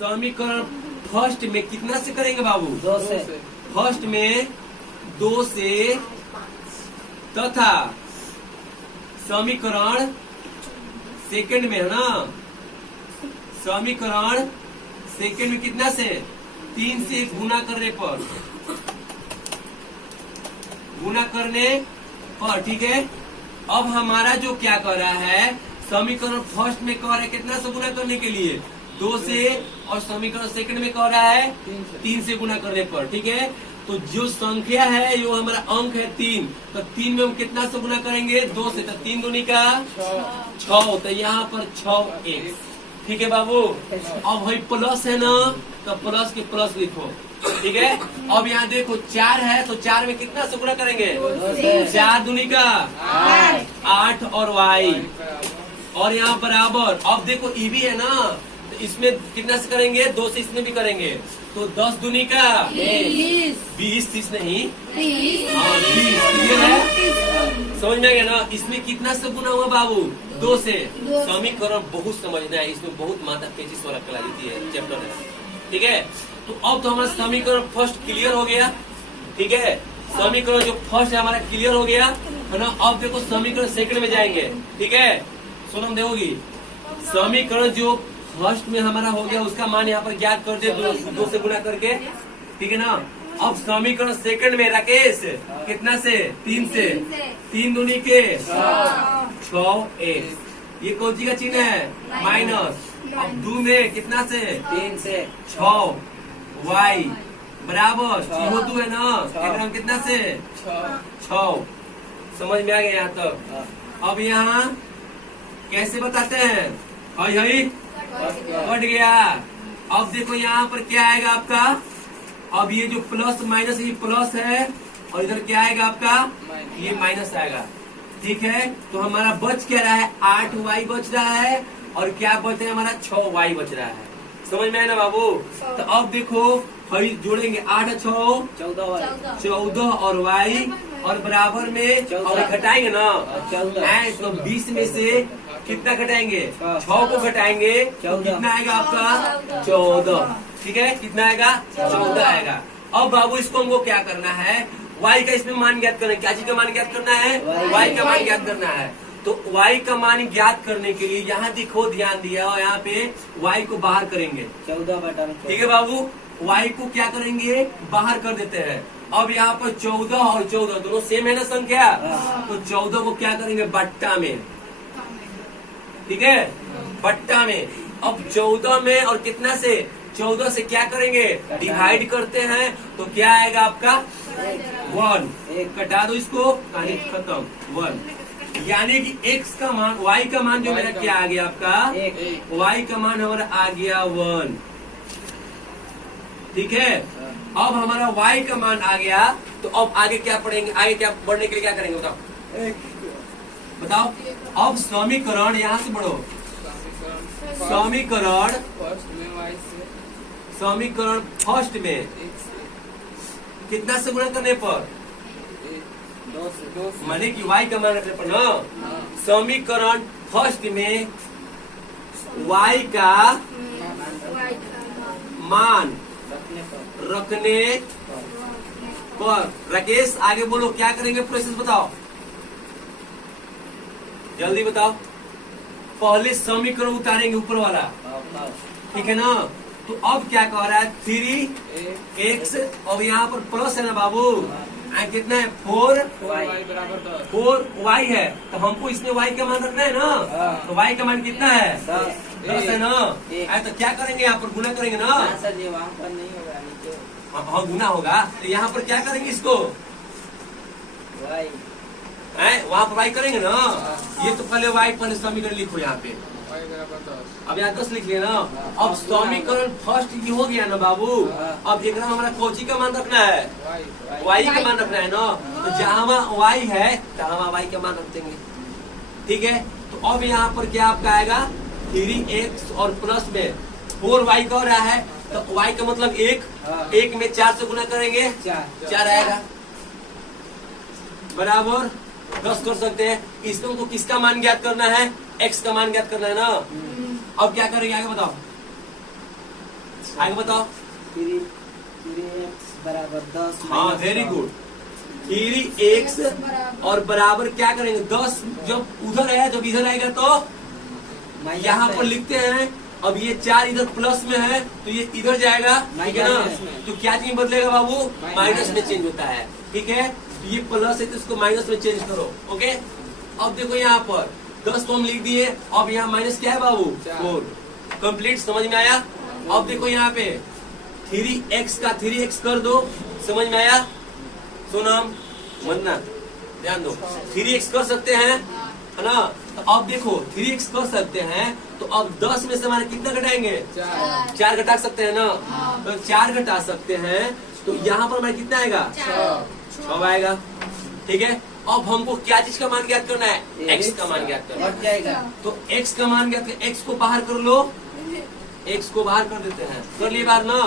समीकरण फर्स्ट में कितना से करेंगे बाबू? 2 से। फर्स्ट में 2 से तथा समीकरण सेकंड में है ना, समीकरण सेकंड में कितना से? 3 से गुना करने पर, गुना करने पर, ठीक है। अब हमारा जो क्या कर रहा है, समीकरण फर्स्ट में कह रहा है कितना से गुना करने के लिए? 2 से, और समीकरण सेकंड में कह रहा है 3 से गुना करने पर, ठीक है। तो जो संख्या है, जो हमारा अंक है 3, तो 3 में हम कितना से गुना करेंगे? 2 से। तो 3 दूनी का 6, तो यहाँ पर 6x, ठीक है बाबू। अब भाई प्लस है ना, तो प्लस के प्लस लिखो, ठीक है। अब यहाँ देखो 4 है, तो 4 में कितना से गुना करेंगे? 4 दूनी का 8 और y, और यहाँ बराबर। अब देखो ई भी है ना, तो इसमें कितना से करेंगे? 2 से इसमें भी करेंगे, तो 10 दूनी का 20, 30 नहीं, हाँ 20, क्लियर है, समझ में आ गया ना। इसमें कितना से गुना हुआ बाबू? 2 से। समीकरण बहुत समझना है, इसमें बहुत माता पेचिस वाला कलाकृति है, चैप्टर है, ठीक है। तो अब तो हमारा समीकरण फर्स्ट क्लियर हो गया, ठीक है। समीकरण जो फर्स्ट है हमारा क्लियर हो गया है ना। अब देखो समीकरण सेकंड में जाएंगे, ठीक है। सोनम देखोगी, समीकरण जो फर्स्ट में हमारा हो गया उसका मान यहाँ पर ज्ञात कर दे, 2 से गुना करके, ठीक है ना। अब समीकरण सेकंड में राकेश कितना से? 3 से। 3 दूनी के 6x, ये कौन सी का चिन्ह है? माइनस। अब 2 में कितना से? 3 से। 6y बराबर 2 है ना, एक हम कितना से? 6। समझ में आ गया यहाँ तक। अब यहाँ कैसे बताते हैं? हाई हाई कट गया। अब देखो यहाँ पर क्या आएगा आपका? अब ये जो प्लस माइनस, ये प्लस है, और इधर क्या आएगा आपका? ये माइनस आएगा, ठीक है। तो हमारा बच क्या रहा है? 8y बच रहा है, और क्या बच रहा है हमारा? 6y बच रहा है। समझ में आया ना बाबू? तो अब देखो हरी जोड़ेंगे, 8 6 14 और y, और बराबर में और घटाएंगे ना, 14। तो 20 में से कितना घटाएंगे? 6 को घटाएंगे, तो कितना आएगा आपका? 14, ठीक है। कितना आएगा? 14 आएगा। अब बाबू इसको हमको क्या करना है? y का इसमें मान ज्ञात करना है। क्या चीज का मान ज्ञात करना है? y का मान ज्ञात करना है। तो y का मान ज्ञात करने के लिए यहाँ देखो, ध्यान दिया, और यहाँ पे y को बाहर करेंगे, 14 ठीक है बाबू। y को क्या करेंगे? बाहर कर देते हैं। अब यहाँ पर 14 और 14 दोनों सेम है ना संख्या, तो 14 को क्या करेंगे? बट्टा में, ठीक है, बट्टा में। अब 14 में और कितना से? 14 से क्या करेंगे? डिवाइड करते हैं, तो क्या आएगा आपका? 1। कटा दो इसको, कहानी खत्म। 1 यानी कि x का मान, y का मान जो मेरा क्या आ गया आपका? y का मान हमारा आ गया 1, ठीक है। अब हमारा y का मान आ गया, तो अब आगे क्या पढ़ेंगे? आगे क्या बढ़ने के लिए क्या करेंगे बताओ? बताओ। अब समीकरण यहाँ से बढ़ो, समीकरण फर्स्ट में कितना से गुणा करने पर? 2 माने कि y का मान रखने पर ना। समीकरण फर्स्ट में y का मान रखने पर, राकेश आगे बोलो क्या करेंगे? प्रोसेस बताओ, जल्दी बताओ। पहले समीकरण उतारेंगे ऊपर वाला, ठीक है ना। तो अब क्या कह रहा है? 3x, और यहाँ पर प्लस है ना बाबू, कितना है? 4y है, तो हमको इसमें y का मान रखना है ना। तो y का मान कितना है? 10 है ना। तो क्या करेंगे? यहाँ पर गुना करेंगे ना। सर जी वहाँ पर नहीं होगा, नीचे हाँ गुना होगा, तो यहाँ पर क्या करेंगे? इसको y, वहाँ पर y करेंगे ना। ये तो पहले y पहले समीकरण लिखो यहाँ पे, अब यहाँ 10 लिख लिया ना। अब समीकरण फर्स्ट ये हो गया ना बाबू। अब एक हमारा कोची का मान रखना है, y का मान रखना है ना। तो जहाँ y है तहाँ y का मान रख देंगे, ठीक है। तो अब यहाँ पर क्या आपका आएगा? 3x और प्लस में 4y का रहा है, तो y का मतलब 1 में 4 से गुना करेंगे, 4 आएगा, बराबर 10 कर सकते हैं। इसमें हमको किसका मान ज्ञात करना है? x का मान ज्ञात करना है ना। अब क्या करेंगे आगे बताओ? आगे बताओ। 3x बराबर 10। हाँ माइनस वेरी 100। गुड। 3x और बराबर क्या करेंगे 10, जब उधर है जब इधर आएगा तो माइनस यहाँ में। पर लिखते हैं। अब ये 4 इधर प्लस में है तो ये इधर जाएगा, ठीक है माइनस ना। में। तो क्या चीज बदलेगा बाबू, माइनस माइनस में में। चेंज होता है, ठीक है। तो ये प्लस है तो इसको माइनस में चेंज करो, ओके। अब देखो यहाँ पर 10 तो हम लिख दिए, अब यहाँ माइनस क्या है बाबू, 4। कंप्लीट, समझ में आया। अब देखो यहाँ पे 3x का 3x कर दो, समझ में आया। सोनम वंदना ध्यान दो, 3x कर सकते हैं, है ना। तो अब देखो 3x कर सकते हैं, तो अब 10 में से हमारे कितना घटाएंगे, 4 घटा सकते हैं ना। तो 4 घटा सकते हैं, तो यहाँ पर हमारे कितना आएगा, 6 आएगा, ठीक है। अब हमको क्या चीज का मान ज्ञात करना है, x का मान ज्ञात करना है। बढ़ जाएगा। तो x का मान ज्ञात कर, x को बाहर कर लो, x को बाहर कर देते हैं, कर लिए बाहर ना।